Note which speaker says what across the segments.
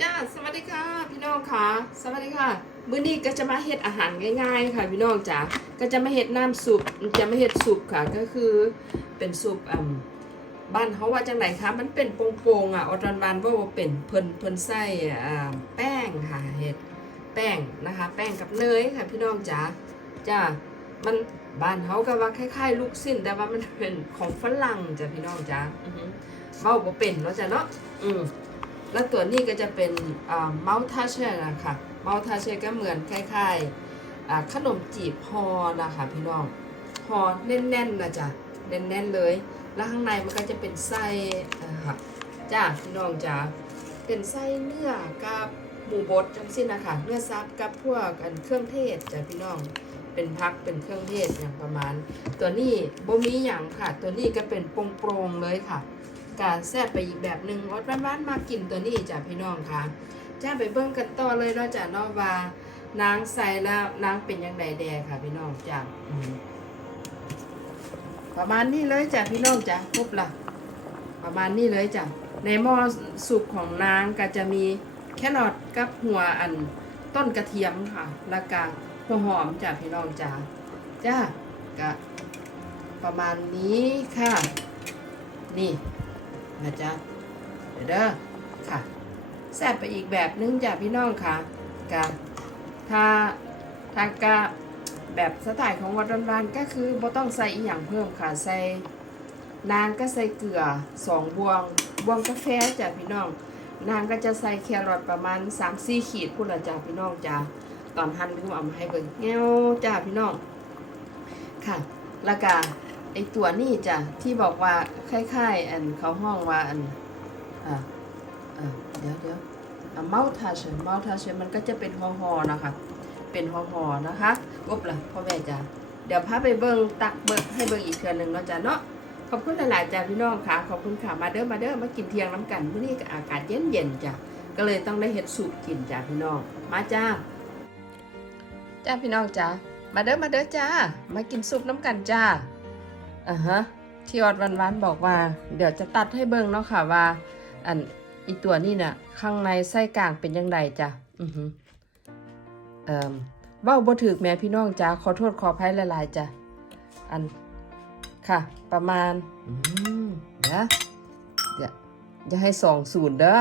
Speaker 1: จ้าสวัสดีค่ะ พี่น้องค่ะ สวัสดีค่ะมื้อนี้ก็จะมาเฮ็ดอาหารง่ายๆ ค่ะ พี่น้องจ๋าก็จะมาเฮ็ดน้ำซุปจะมาเฮ็ดซุปค่ะก็คือเป็นซุปอ่าบ้านเขาว่าจังไหนคะมันเป็นโป่งๆอะออรันบานว่าว่เป็นเพิ่นเพิ่นใส่อ่าแป้งค่ะเฮ็ดแป้งนะคะ แป้งกับเนยค่ะ พี่น้องจ๋าจ้ามันบ้านเขาก็ว่าคล้ายๆลูกสิ้น แต่ว่ามันเป็นของฝรั่งจ้ะพี่น้องจ๋าอือเว้าบ่เป็นเนาะจ้ะเนาะอืม แล้วตัวนี้ก็จะเป็นเมาทัชเชอร์นะคะเมาทัชเชอร์ก็เหมือนคล้ายๆขนมจีบฮอนะคะพี่น้องฮอแน่นๆนะจ๊ะแน่นๆเลย แล้วข้างในมันก็จะเป็นไส้นะคะจ้าพี่น้องจ้าเป็นไส้เนื้อกับหมูบดจังสิ้นนะคะเนื้อซับกับพวกอันเครื่องเทศจ้ะพี่น้องเป็นพักเป็นเครื่องเทศอย่างประมาณ ตัวนี้บ่มีอย่างค่ะ ตัวนี้ก็เป็นโปร่งๆเลยค่ะ กาแซ่บไปอีกแบบหนึ่งรสบ้านๆมากินตัวนี้จ้ะพี่น้องค่ะจ้าไปเบิ่งกันต่อเลยเนาะจ้ะนาะว่านางใส่แล้วนางเป็นยังไงแดค่ะพี่น้องจ้ะประมาณนี้เลยจ้ะพี่น้องจ้ะครบละประมาณนี้เลยจ้ะในหม้อสุกของนางก็จะมีแครอทกับหัวอันต้นกระเทียมค่ะแล้วก็หัวหอมจ้ะพี่น้องจ้ะจ้าก็ประมาณนี้ค่ะ นี่ นะจ๊ะเด้อค่ะแซ่บไปอีกแบบนึงจ้ะพี่น้องค่ะกะถ้าทากะแบบสไตล์ของวัดร้านก็คือบ่ต้องใส่อีหยังเพิ่มค่ะใส่นางก็ใส่เกลือสองบวงบวงกาแฟจ้ะพี่น้อง นางก็จะใส่แครอทประมาณ3-4ขีดพุ่นละจ้ะพี่น้องจ้ะตอนหั่นดูเอามาให้เบิ่งแง้วจ้ะพี่น้องค่ะแล้วก็ ไอตัวนี่จ้ะที่บอกว่าคล้ายๆอันเขาห้องว่าอันอ่าอ่าเดี๋ยวเดี๋ยวอ่าเมาทัชเมาทัชมันก็จะเป็นห่อหอๆนะคะ เป็นห่อหอๆนะคะกบล่ะพ่อแม่จ้ะเดี๋ยวพาไปเบิ่งตักเบิ่งให้เบิ่งอีกเทื่อหนึ่งเนาะจ้ะเนาะขอบคุณหลายๆจ้ะพี่น้องค่ะขอบคุณค่ะมาเด้อมาเด้อมากินเที่ยงน้ำกันมื้อนี้อากาศเย็นๆจ้ะก็เลยต้องได้เฮ็ดสูตรกินจ้ะพี่น้อง มาจ้าจ้าพี่น้องจ้ะมาเด้อมาเด้อจ้ามากินซุปน้ำกันจ้า อ่าฮะที่วัดวันวันบอกว่า เดี๋ยวจะตัดให้เบิ่งเนาะค่ะว่า อันอีตัวนี้น่ะข้างในไส้กลางเป็นยังไงจ้ะอือฮึเอ่อเว้าบ่ถึกแม่พี่น้องจ้าขอโทษขออภัยหลายๆจ้ะอันค่ะ ประมาณอืมเดี๋ยวเดี๋ยวอย่าให้สองศูนย์เด้อ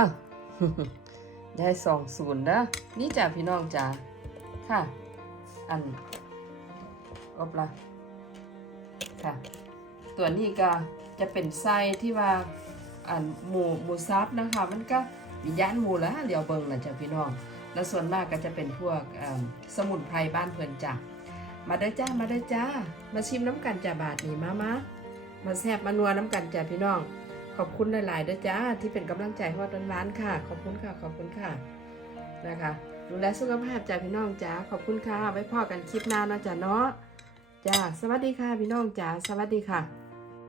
Speaker 1: อย่าให้สองศูนย์เด้อนี่จ้ะพี่น้องจ้าค่ะ อันอบละค่ะ ตัวนี้ก็จะเป็นไส้ที่ว่าอันหมูหมูซับนะคะ มันก็มีย่านหมูแล้วเดี๋ยวเบิ่งนะจ๊ะพี่น้อง แล้วส่วนมากก็จะเป็นพวกสมุนไพรบ้านเพิ่อนจ้ะมาเด้จ้ามาเด้จ้า มาชิมน้ำกันจ้ะบาทนี้มามามาแซบมานัวน้ำกันจ้ะพี่น้อง ขอบคุณหลายๆเด้อจ้าที่เป็นกำลังใจให้วัดร้านๆค่ะ ขอบคุณค่ะขอบคุณค่ะนะคะดูแลสุขภาพจ้ะพี่น้องจ้าขอบคุณค่ะไว้พอกันคลิปหน้านะจ้ะเนาะจ้าสวัสดีค่ะพี่น้องจ้าสวัสดีค่ะ